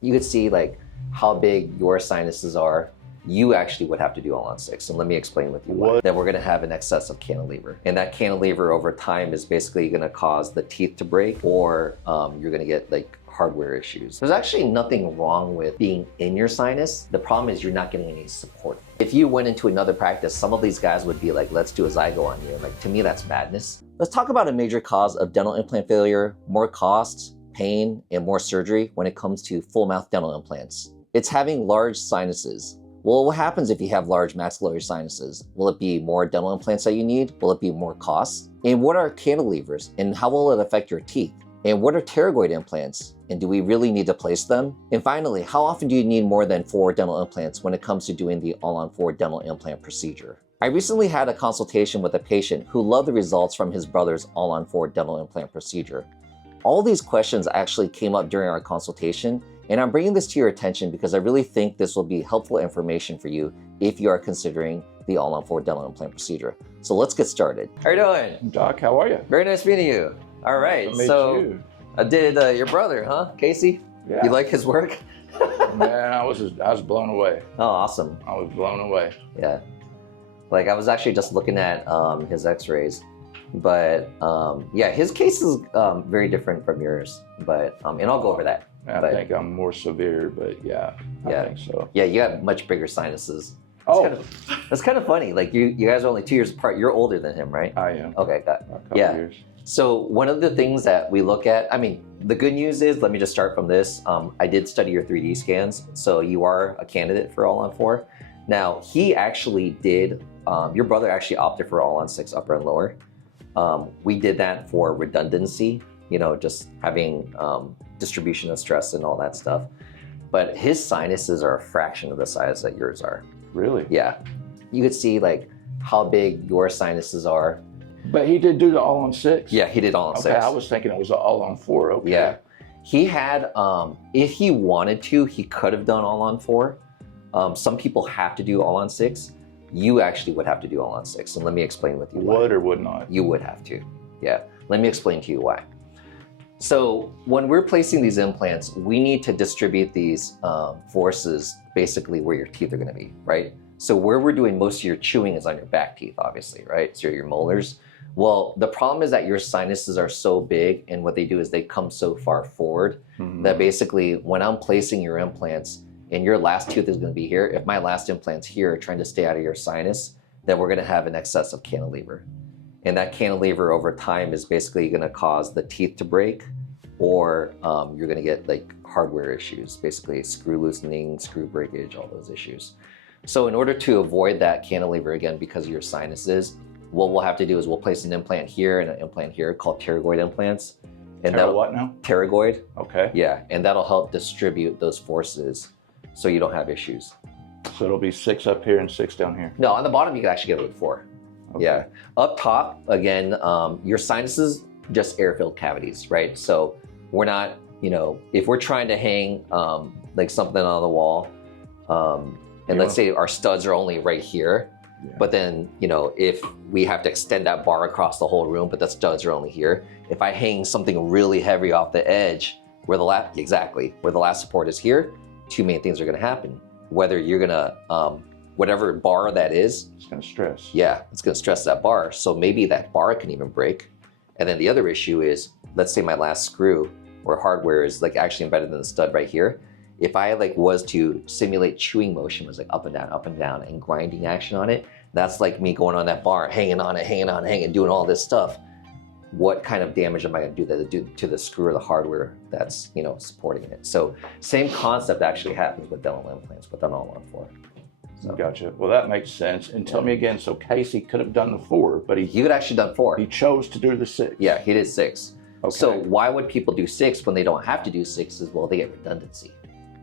you could see like how big your sinuses are. You actually would have to do all-on-6, and let me explain with you why. That we're going to have an excess of cantilever, and that cantilever over time is basically going to cause the teeth to break, or you're going to get like hardware issues. There's actually nothing wrong with being in your sinus. The problem is you're not getting any support. If you went into another practice, some of these guys would be like, let's do a zygo on you. Like, to me, that's madness. Let's talk about a major cause of dental implant failure: more costs, pain, and more surgery when it comes to full mouth dental implants. It's having large sinuses. Well, what happens if you have large maxillary sinuses? Will it be more dental implants that you need? Will it be more costs? And what are cantilevers, and how will it affect your teeth? And what are pterygoid implants? And do we really need to place them? And finally, how often do you need more than 4 dental implants when it comes to doing the all-on-4 dental implant procedure? I recently had a consultation with a patient who loved the results from his brother's all-on-4 dental implant procedure. All these questions actually came up during our consultation, and I'm bringing this to your attention because I really think this will be helpful information for you if you are considering the all-on-4 dental implant procedure. So let's get started. How are you doing? Doc, how are you? Very nice meeting you. All right, so I did your brother, huh, Casey? Yeah. You like his work? Man, I was blown away. Oh, awesome. I was blown away. Yeah. Like, I was actually just looking at his x-rays, but yeah, his case is very different from yours, but, and I'll go over that. I think I'm more severe, but yeah, I think so. Yeah, you have much bigger sinuses. Oh. That's kind of funny. Like, you guys are only 2 years apart. You're older than him, right? I am. Okay, got it. A couple years. So one of the things that we look at, I mean, the good news is, let me just start from this. I did study your 3D scans, so you are a candidate for all-on-4. Now, he actually did, your brother actually opted for all-on-6 upper and lower. We did that for redundancy, you know, just having distribution of stress and all that stuff. But his sinuses are a fraction of the size that yours are. Really? Yeah. You could see like how big your sinuses are. But he did do the all-on-6? Yeah, he did all-on-6. Okay, I was thinking it was all-on-4. Okay. Yeah. He had, if he wanted to, he could have done all-on-4. Some people have to do all-on-6. You actually would have to do all-on-6. And let me explain with you why. Would or would not? You would have to. Yeah. Let me explain to you why. So when we're placing these implants, we need to distribute these forces basically where your teeth are going to be, right? So where we're doing most of your chewing is on your back teeth, obviously, right? So your molars. Well, the problem is that your sinuses are so big, and what they do is they come so far forward that basically when I'm placing your implants and your last tooth is going to be here, if my last implant's here trying to stay out of your sinus, then we're going to have an excess of cantilever. And that cantilever over time is basically going to cause the teeth to break, or you're going to get like hardware issues, basically screw loosening, screw breakage, all those issues. So in order to avoid that cantilever again because of your sinuses, what we'll have to do is we'll place an implant here and an implant here called pterygoid implants. And what now? Pterygoid. Okay. Yeah, and that'll help distribute those forces so you don't have issues. So it'll be 6 up here and 6 down here? No, on the bottom you can actually get it with 4. Okay. Yeah. Up top, again, your sinuses, just air-filled cavities, right? So we're not, you know, if we're trying to hang like something on the wall, and let's say our studs are only right here, but then, you know, if we have to extend that bar across the whole room, but the studs are only here, if I hang something really heavy off the edge, where the last support is here, 2 main things are going to happen. Whether you're going to, whatever bar that is, it's going to stress. Yeah, it's going to stress that bar. So maybe that bar can even break. And then the other issue is, let's say my last screw or hardware is like actually embedded in the stud right here. If I like was to simulate chewing motion, was like up and down and grinding action on it, that's like me going on that bar, hanging on it, doing all this stuff. What kind of damage am I going to do to the screw or the hardware that's, you know, supporting it? So same concept actually happens with dental implants, but they're not all-on-4. So. Gotcha. Well, that makes sense. And tell me again, so Casey could have done the 4, but he could actually done 4. He chose to do the 6. Yeah, he did 6. Okay. So why would people do 6 when they don't have to do 6? Is, well, they get redundancy,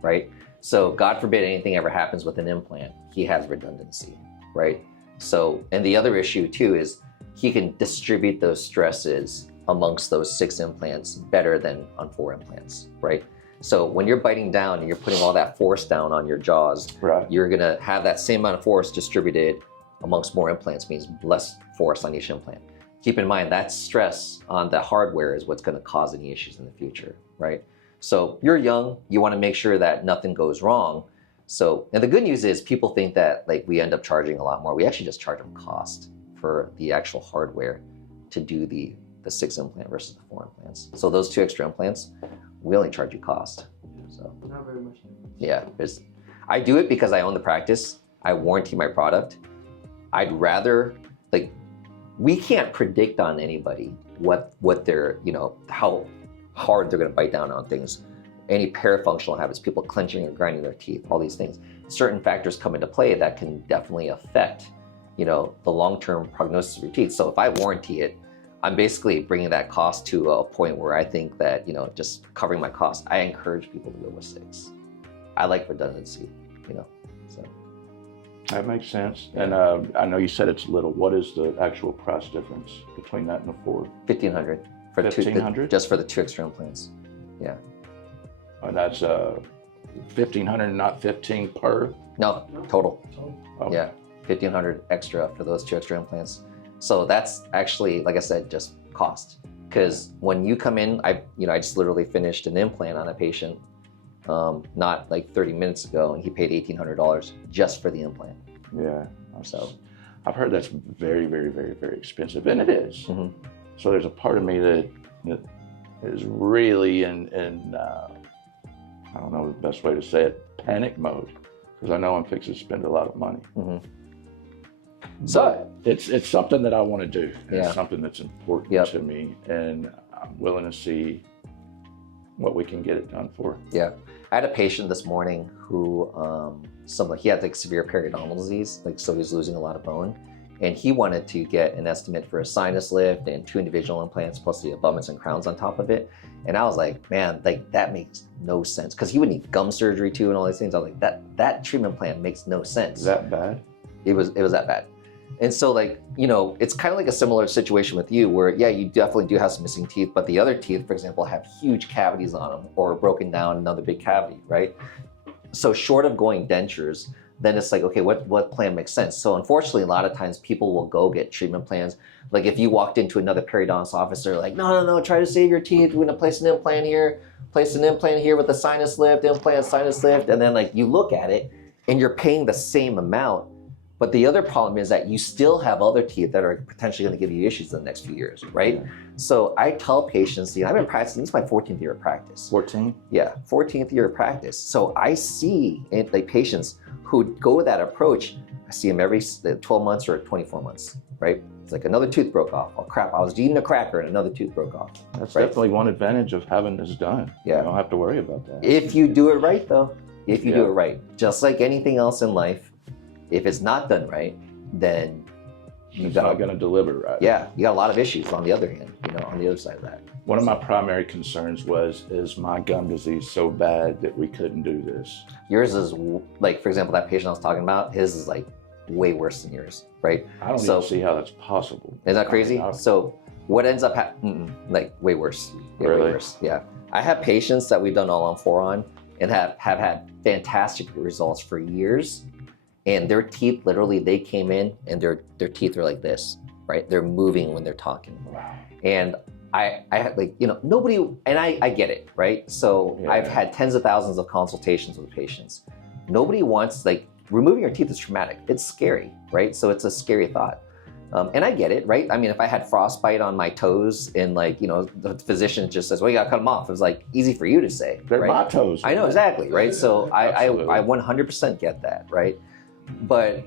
right? So God forbid anything ever happens with an implant, he has redundancy, right? So, and the other issue too is he can distribute those stresses amongst those 6 implants better than on 4 implants, right? So when you're biting down and you're putting all that force down on your jaws, you're gonna have that same amount of force distributed amongst more implants, means less force on each implant. Keep in mind that stress on the hardware is what's gonna cause any issues in the future, right? So you're young, you want to make sure that nothing goes wrong. So, and the good news is people think that like we end up charging a lot more. We actually just charge them cost for the actual hardware to do the 6 implant versus the 4 implants. So those 2 extra implants, we only charge you cost. So Not very much. yeah, I do it because I own the practice. I warranty my product. I'd rather, like, we can't predict on anybody what they're, you know, how hard they're going to bite down on things. Any parafunctional habits, people clenching or grinding their teeth, all these things. Certain factors come into play that can definitely affect, you know, the long-term prognosis of your teeth. So if I warranty it, I'm basically bringing that cost to a point where I think that, you know, just covering my costs, I encourage people to go with 6. I like redundancy, you know, so. That makes sense. And I know you said it's little. What is the actual price difference between that and the 4? $1,500 for $1,500? just for the 2 extra implants. Yeah. And that's $1,500, not 15 per? No, total. Oh. Yeah, $1,500 extra for those 2 extra implants. So that's actually, like I said, just cost. Because when you come in, I just literally finished an implant on a patient not like 30 minutes ago, and he paid $1,800 just for the implant. Yeah. So I've heard that's very, very, very, very expensive, and it is. Mm-hmm. So there's a part of me that is really in I don't know the best way to say it, panic mode, because I know I'm fixing to spend a lot of money. Mm-hmm. So it's something that I want to do. Yeah. It's something that's important to me, and I'm willing to see what we can get it done for. Yeah, I had a patient this morning who he had like severe periodontal disease, like so he's losing a lot of bone, and he wanted to get an estimate for a sinus lift and 2 individual implants plus the abutments and crowns on top of it. And I was like, man, like that makes no sense, because he would need gum surgery too and all these things. I was like, that treatment plan makes no sense. Is that bad? It was that bad. And so, like, you know, it's kind of like a similar situation with you where, yeah, you definitely do have some missing teeth, but the other teeth, for example, have huge cavities on them or broken down another big cavity, right? So short of going dentures, then it's like, okay, what plan makes sense? So unfortunately, a lot of times people will go get treatment plans. Like if you walked into another periodontist office, they're like, no, try to save your teeth. We're gonna place an implant here with a sinus lift, implant, sinus lift. And then like you look at it and you're paying the same amount. But the other problem is that you still have other teeth that are potentially going to give you issues in the next few years, right? Yeah. So I tell patients, I've been practicing, this is my 14th year of practice. 14? Yeah, 14th year of practice. So I see like patients who go with that approach. I see them every 12 months or 24 months, right? It's like another tooth broke off. Oh crap, I was eating a cracker and another tooth broke off. That's definitely one advantage of having this done. Yeah. You don't have to worry about that. If you do it right though, if you do it right, just like anything else in life, if it's not done right, then it's not going to deliver right. Yeah, you got a lot of issues on the other hand, on the other side of that. One of my primary concerns is my gum disease so bad that we couldn't do this? Yours is like, for example, that patient I was talking about, his is like way worse than yours, right? I don't even see how that's possible. Is that crazy? So what ends up like way worse. Yeah, really? Way worse. Yeah. I have patients that we've done all on 4 on and have had fantastic results for years. And their teeth, literally, they came in and their teeth are like this, right? They're moving when they're talking. Wow. And I had like, nobody, and I get it, right? So yeah. I've had tens of thousands of consultations with patients. Nobody wants, like, removing your teeth is traumatic. It's scary, right? So it's a scary thought. And I get it, right? I mean, if I had frostbite on my toes and like, the physician just says, well, you gotta cut them off. It was like easy for you to say. They're right? my toes. I know, exactly, right? So I 100% get that, right? But,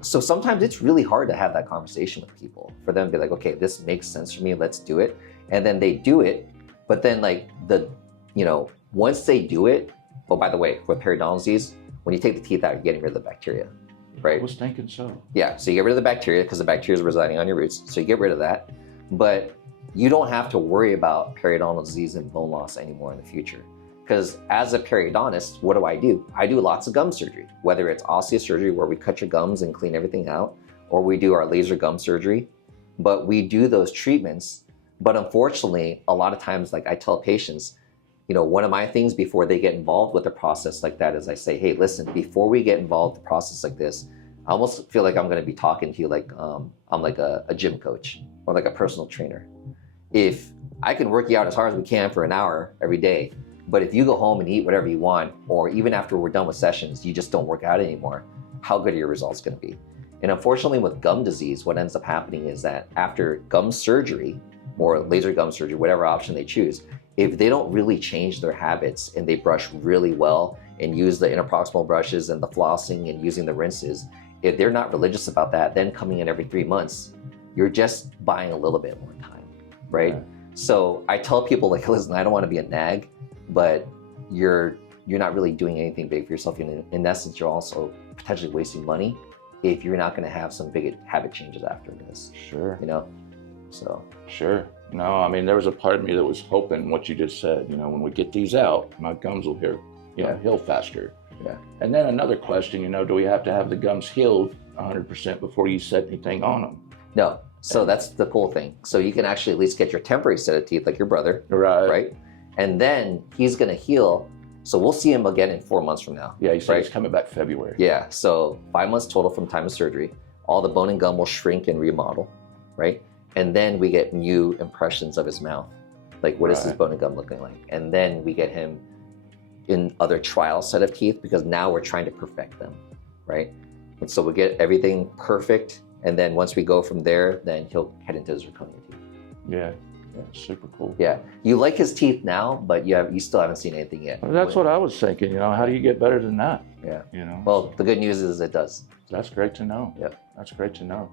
so sometimes it's really hard to have that conversation with people, for them to be like, okay, this makes sense for me, let's do it. And then they do it, but then like once they do it, oh, by the way, with periodontal disease, when you take the teeth out, you're getting rid of the bacteria, right? I was thinking so. Yeah, so you get rid of the bacteria because the bacteria is residing on your roots, so you get rid of that. But you don't have to worry about periodontal disease and bone loss anymore in the future. Because as a periodontist, what do? I do lots of gum surgery, whether it's osteosurgery where we cut your gums and clean everything out, or we do our laser gum surgery. But we do those treatments. But unfortunately, a lot of times, like I tell patients, one of my things before they get involved with a process like that is I say, hey, listen, before we get involved with a process like this, I almost feel like I'm going to be talking to you like I'm like a gym coach or like a personal trainer. If I can work you out as hard as we can for an hour every day, But if you go home and eat whatever you want, or even after we're done with sessions, you just don't work out anymore, how good are your results going to be? And unfortunately with gum disease, what ends up happening is that after gum surgery or laser gum surgery, whatever option they choose, if they don't really change their habits and they brush really well and use the interproximal brushes and the flossing and using the rinses, if they're not religious about that, then coming in every 3 months, you're just buying a little bit more time, right? Yeah. So I tell people, like, listen, I don't want to be a nag, but you're not really doing anything big for yourself. In essence, you're also potentially wasting money if you're not going to have some big habit changes after this. Sure. You know, so. Sure. No, I mean, there was a part of me that was hoping what you just said, you know, when we get these out, my gums will heal faster. Yeah. And then another question, you know, do we have to have the gums healed 100% before you set anything on them? No. So that's the cool thing. So you can actually at least get your temporary set of teeth like your brother. Right. And then he's going to heal. So we'll see him again in 4 months from now. Yeah, he said he's coming back February. Yeah. So 5 months total from time of surgery. All the bone and gum will shrink and remodel, right? And then we get new impressions of his mouth. Like, what is his bone and gum looking like? And then we get him in other trial set of teeth because now we're trying to perfect them, right? And so we get everything perfect. And then once we go from there, then he'll head into his zirconia teeth. Yeah. Super cool. Yeah. You like his teeth now, but you still haven't seen anything yet. Well, that's what I was thinking, you know, how do you get better than that? Yeah. You know? Well, the good news is it does. That's great to know. Yep. That's great to know.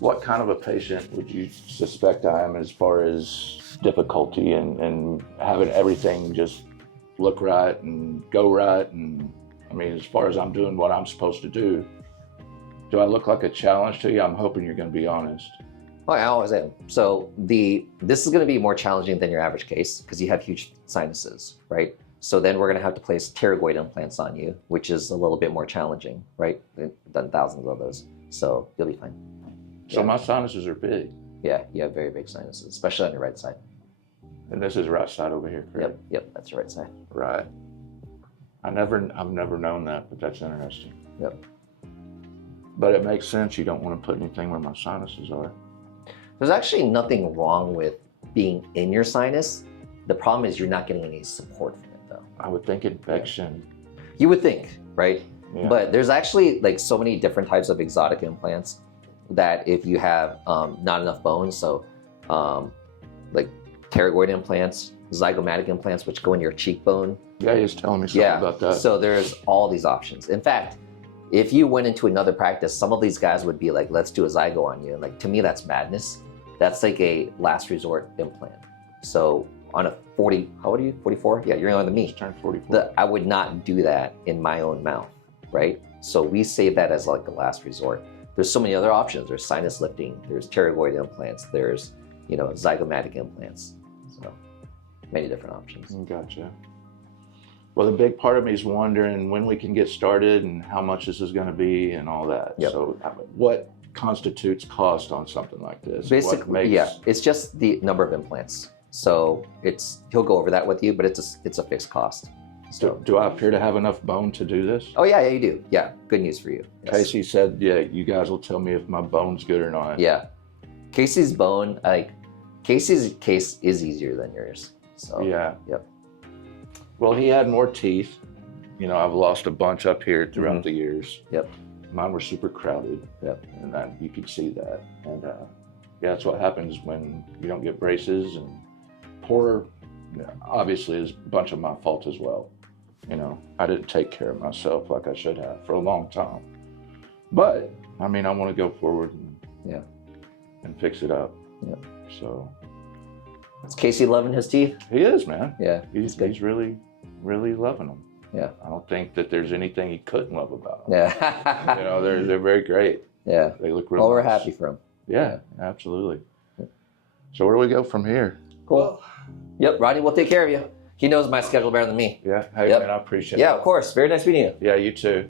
What kind of a patient would you suspect I am as far as difficulty and having everything just look right and go right? And I mean, as far as I'm doing what I'm supposed to do I look like a challenge to you? I'm hoping you're going to be honest. Oh, I always am. So this is going to be more challenging than your average case because you have huge sinuses, right? So then we're going to have to place pterygoid implants on you, which is a little bit more challenging, right? We've done thousands of those, so you'll be fine. So my sinuses are big. Yeah, you have very big sinuses, especially on your right side. And this is right side over here, correct? Yep, that's your right side. Right. I've never known that, but that's interesting. Yep. But it makes sense. You don't want to put anything where my sinuses are. There's actually nothing wrong with being in your sinus. The problem is you're not getting any support from it, though. I would think infection. You would think, right? Yeah. But there's actually like so many different types of exotic implants that if you have not enough bones, so like pterygoid implants, zygomatic implants, which go in your cheekbone. Yeah, he was telling me something about that. So there's all these options. In fact, if you went into another practice, some of these guys would be like, let's do a zygo on you. And like, to me, that's madness. That's like a last resort implant. So on a 40, how old are you? 44? Yeah, you're younger than me. Just turned 44. I would not do that in my own mouth, right? So we save that as like a last resort. There's so many other options. There's sinus lifting, there's pterygoid implants, there's, zygomatic implants. So many different options. Gotcha. Well, the big part of me is wondering when we can get started and how much this is going to be and all that. Yep. So what constitutes cost on something like this? Basically, it's just the number of implants. So he'll go over that with you, but it's a fixed cost. So do I appear to have enough bone to do this? Oh yeah, you do. Yeah, good news for you. Yes. Casey said, yeah, you guys will tell me if my bone's good or not. Yeah. Casey's bone, Casey's case is easier than yours. So yeah. Yep. Well, he had more teeth. I've lost a bunch up here throughout the years. Yep. Mine were super crowded. Yep. And you could see that. And that's what happens when you don't get braces. And obviously, is a bunch of my fault as well. I didn't take care of myself like I should have for a long time. But I want to go forward and fix it up. Yeah. So. Is Casey loving his teeth? He is, man. Yeah. He's really, really loving them. Yeah. I don't think that there's anything he couldn't love about them. Yeah. They're very great. Yeah. They look really Well, we're nice. happy for him. Yeah, absolutely. So where do we go from here? Cool. Yep, Rodney will take care of you. He knows my schedule better than me. Yeah. Hey, Yep. man, I appreciate it. Yeah, of course. Very nice meeting you. Yeah, you too.